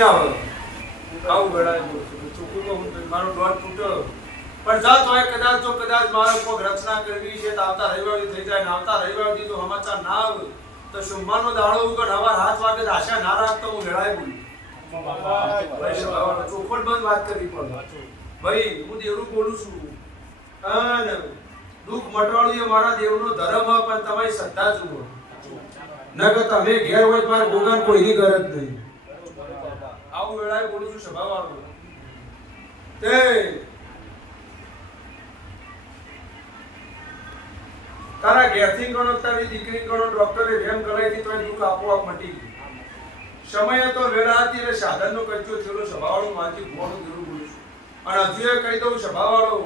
આવે આવું ગળાય બોલું છું ચોખ્ખું કહું તો મારો દોઢ તૂટો પણ જા તોય કદાચ મારે કોઈ રચના કરવી છે તો આવતા રવિવારે થઈ જાય ને આવતા રવિવારે તો સમાચાર ના આવે તો સોમવારનો દાડો ઉગડ હવાર 7 વાગે આશા ના રાખતો હું ગળાય બોલું ચોખવટ બંધ વાત કરવી પડે ભાઈ હું દેવનું બોલું છું અને દુઃખ મટાડવું એ મારા દેવનો ધર્મ છે પણ તમારી શ્રદ્ધા જુઓ નકર તમે ઘેર હોય મારે ભોગવાન કોઈની ગરજ નહીં આવું વેળાએ બોલું છું સભાવાળો તે તારા ઘેરથી ગણો તારી દીકરી ગણો ડોક્ટરે વેમ કરાવી તો દુઃખ આપોઆપ મટી ગયું સમય હતો વેળા હતી એટલે સાધનનો કચ્ચો થયેલો સભાવાળો માંથી ભોનું જરૂર બોલું છું અને હજુ કહી દઉં સભાવાળો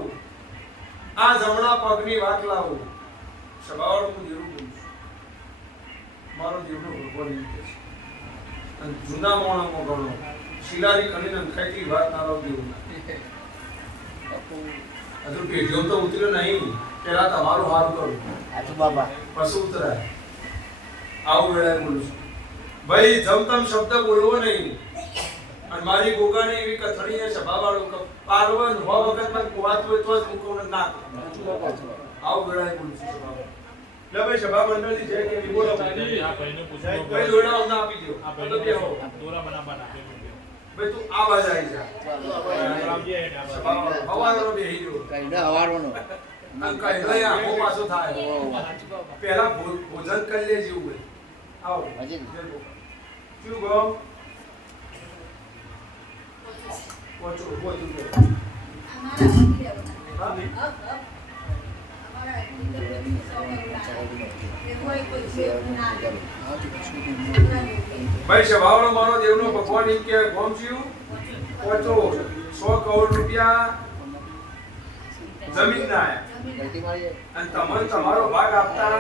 આ જમણા પગની વાત લાવો સભાવાળો હું જરૂર બોલું છું મારો દેવનો ભગવાન એમ કહે છે અને જૂના મોણામાં ગણો શિલારી કણીને ખાઈથી વાત ના લાવ દેવું હજુ પેઢીઓ તો ઉતર્યો નહીં પેલા તમારું હારું કરું આજુ બાબા પછી ઉતરાય આવું વેળાએ બોલું છું ભાઈ જમતમ શબ્દ બોલવો નહીં અને મારી ગોગાને એવી કથણી છે સભાવાળો પારવન હો વખત માં વાત હોય તો જ મુકવણ ના આવું વેળાએ બોલું છું સભાવાળો લે ભાઈ સભા મંડળની જય કે બોલો આ ભાઈને પૂછો ભાઈ દોડા ના આપી દો આ તો બેહો દોરા બનાવવા ના ભાઈ તું આવાજ આવી જા સભાવાળો હવારનો બેહી જો કઈ ના હવારનો કઈ લઈ આખો પાછો થાય પહેલા ભોજન કરી લે જેવું આવો હજી શું ગો પોચો પોચો ભાઈ સભાવાળો મારો દેવનો ભગવાન એમ કે ગોમ જીવ પોચો 100 કરોડ રૂપિયા જમીન ના અને તમને તમારો ભાગ આપતા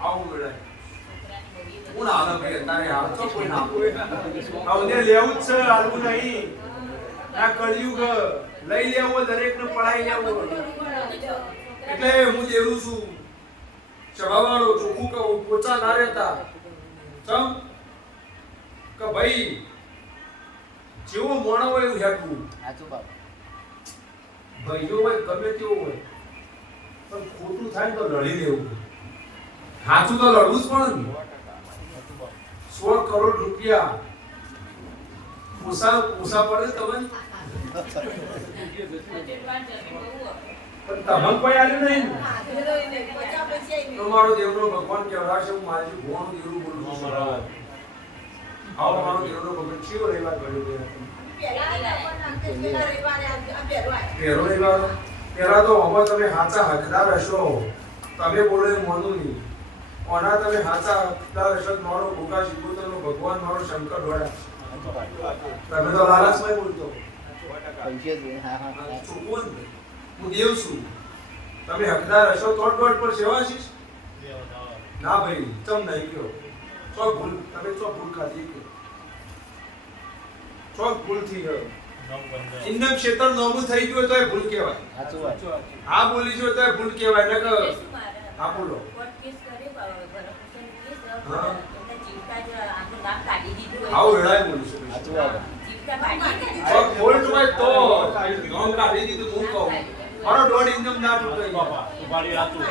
આવું મળે હું ના આના ભાઈ તારે હાલ તો કોઈ ના આવને લેવું જ છે હાલવું નહીં આ કળિયુગ લઈ લેવો દરેક ને પડાઈ લેવો એટલે હું દેવું છું સભાવાળો ચોખ્ખું કહું પોચા ના રહેતા ચમ કે ભાઈ જેવો મોણો હોય એવું હેઠવું સાચું બાપ ભાઈઓ હોય ગમે તેવો હોય પણ ખોટું થાય તો લડી લેવું સાચું તો લડવું જ પડે ને 100 કરોડ રૂપિયા પૂસા પડે તમને પણ તમને કોઈ આલ્યું નહીં તમારો દેવનો ભગવાન કહેવાશે હું મારી ભોણું દેવનું બોલું છું આવો મારો દેવનો ભગવાન કેવો રવિવાર ગયો પેલા તો હવે તમે સાચા હકદાર હશો તમે બોલો એ મોનું નહીં ઓના તમે સાચા હકદાર હશો મારો ભોગા શિકોતરનો ભગવાન મારો શંકર દ્વારા તમે તો લાલચમાં બોલતો હું દેવ છું તમે હકદાર હશો તો દોડ પર સેવા શીશ ના ભાઈ તમ નહીં કયો ચોક ભૂલ તમે ચોક ભૂલ ખાધી કે ચોક ભૂલ થઈ ગયો ઇન્દમ ક્ષેત્ર નોમું થઈ ગયું તો એ ભૂલ કહેવાય હા બોલી જો તો એ ભૂલ કહેવાય ને કે હા બોલો આવું વેળાએ બોલું છું ફોલ્ટ હોય તો નોમ કાઢી દીધું હું કહું મારો દોડ ઇન્દમ ના તૂટે બાપા ઉપાડી આ તું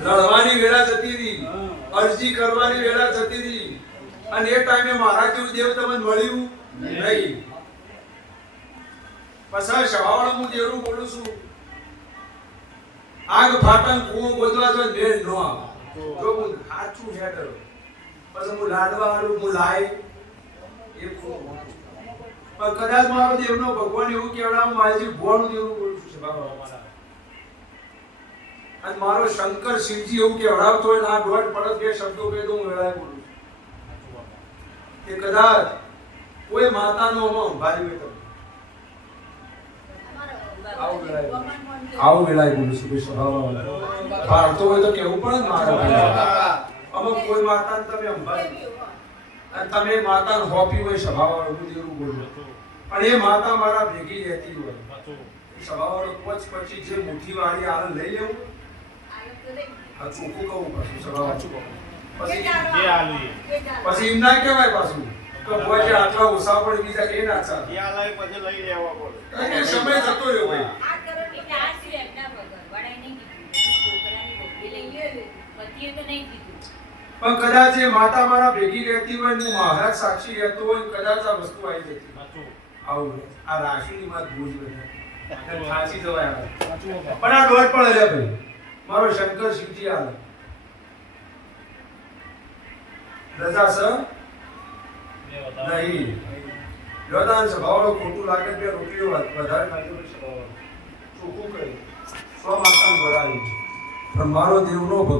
લડવાની વેળા જતી રહી અરજી કરવાની વેળા જતી રહી અને એ ટાઈમે મારા જેવું દેવ તમને મળ્યું નહીં પછી સવાળો હું દેવનું બોલું છું આગ ફાટન કુવો ગોતવા જો મેળ નો આવે જો હું સાચું છે કરો પછી હું લાડવા વાળું હું લાય એ પણ કદાચ મારો દેવનો ભગવાન એવું કહેવડાવું મારી ભોળું દેવનું બોલું છું બાબા અને મારો શંકર શિવજી એવું કહેવડાવતો હોય આ દોઢ પડત બે શબ્દો કહી દઉં વેળાએ બોલું કે કદાચ કોઈ માતાનો ભારી બેઠો આવું વેળાએ બોલું છું કે ભારતો હોય તો કેવું પડે ને મારા અમુક કોઈ માતાને તમે અંબાડી અને તમે માતાને હોપી હોય સભાવાળું એવું બોલું અને એ માતા મારા ભેગી રહેતી હોય સભાવાળો પછી જે મુઠ્ઠી વાળી આને લઈ લેવું આ ચોખ્ખું કહું પાછું સવાલ પછી જે આલુ પછી એમ ના કહેવાય પાછું કે કોઈ જે આટલા ઓછા પડે બીજા એ ના ચાલે એ આલાય પછી લઈ લેવા પડે કારણ કે સમય જતો રહ્યો ભાઈ પણ કદાચ એ માતા મારા ભેગી રહેતી હોય ને હું મહારાજ સાક્ષી રહેતો હોય કદાચ આ વસ્તુ આવી જતી સાચું આવું આ રાશિની માં ભૂજ બધા થાચી જવાય આવે સાચું પણ આ દોડ પણ હલે ભાઈ મારો શંકર શિવજી આલે રજા સર નહીં યોદાન સ્વભાવનો ખોટું લાગે બે રોટલીઓ વધારે ખાધી હોય ચોખ્ખું કહે સ્વ માતાનું ભરાય પણ મારો દેવનો